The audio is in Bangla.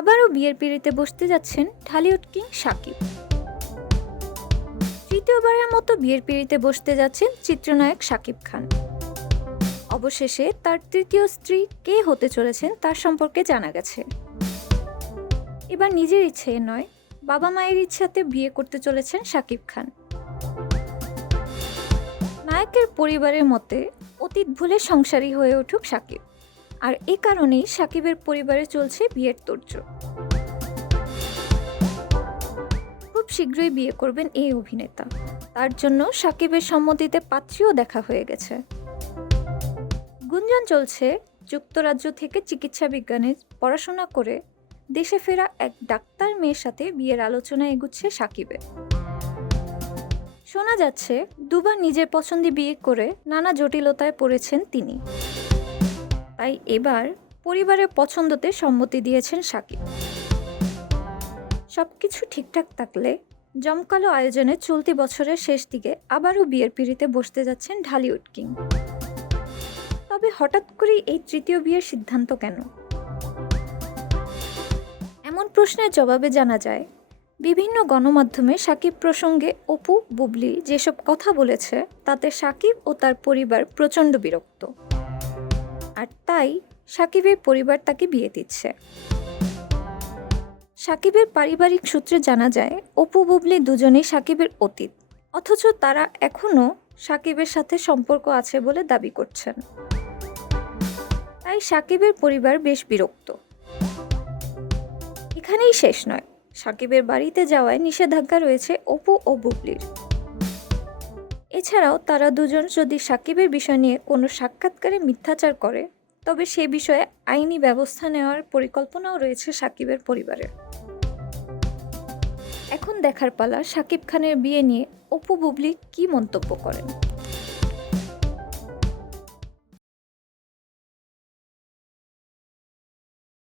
আবারও বিয়ের পিঁড়িতে বসতে যাচ্ছেন ঢালিউড কিং শাকিব। তৃতীয়বারের মতো বিয়ের পিঁড়িতে বসতে যাচ্ছেন চিত্রনায়ক শাকিব খান। অবশেষে তার তৃতীয় স্ত্রী কে হতে চলেছেন তার সম্পর্কে জানা গেছে। এবার নিজের ইচ্ছে নয়, বাবা মায়ের ইচ্ছাতে বিয়ে করতে চলেছেন শাকিব খান। নায়কের পরিবারের মতে অতীত ভুলে সংসারী হয়ে উঠুক শাকিব, আর এ কারণেই শাকিবের পরিবারে চলছে বিয়ের তোড়জোড়। খুব শীঘ্রই বিয়ে করবেন এই অভিনেতা। তার জন্য শাকিবের সম্মতিতে পাত্রীও দেখা হয়ে গেছে। গুঞ্জন চলছে যুক্তরাজ্য থেকে চিকিৎসা বিজ্ঞানে পড়াশোনা করে দেশে ফেরা এক ডাক্তার মেয়ের সাথে বিয়ের আলোচনা এগুচ্ছে শাকিবের। শোনা যাচ্ছে দুবার নিজের পছন্দে বিয়ে করে নানা জটিলতায় পড়েছেন তিনি। তাই এবার পরিবারের পছন্দতে সম্মতি দিয়েছেন শাকিব। সবকিছু ঠিকঠাক থাকলে জমকালো আয়োজনে চলতি বছরের শেষ দিকে আবারও বিয়ের পিঁড়িতে বসতে যাচ্ছেন ঢালিউড কিং। তবে হঠাৎ করেই এই তৃতীয় বিয়ের সিদ্ধান্ত কেন? এমন প্রশ্নের জবাবে জানা যায়, বিভিন্ন গণমাধ্যমে শাকিব প্রসঙ্গে অপু বুবলি যেসব কথা বলেছে তাতে শাকিব ও তার পরিবার প্রচণ্ড বিরক্ত, আর তাই শাকিবের পরিবার তাকে বিয়ে দিচ্ছে। শাকিবের পারিবারিক সূত্রে জানা যায়, অপু বুবলি দুজনেই শাকিবের অতীত, অথচ তারা এখনও শাকিবের সাথে সম্পর্ক আছে বলে দাবি করছেন। তাই শাকিবের পরিবার বেশ বিরক্ত। এখানেই শেষ নয়, শাকিবের বাড়িতে যাওয়ায় নিষেধাজ্ঞা রয়েছে অপু ও বুবলির। এছাড়াও তারা দুজন যদি শাকিবের বিষয় নিয়ে কোনো সাক্ষাৎকারে মিথ্যাচার করে তবে সে বিষয়ে আইনি ব্যবস্থা নেওয়ার পরিকল্পনাও রয়েছে শাকিবের পরিবারের। এখন দেখার পালা শাকিব খানের বিয়ে নিয়ে অপু বুবলি কী মন্তব্য করেন।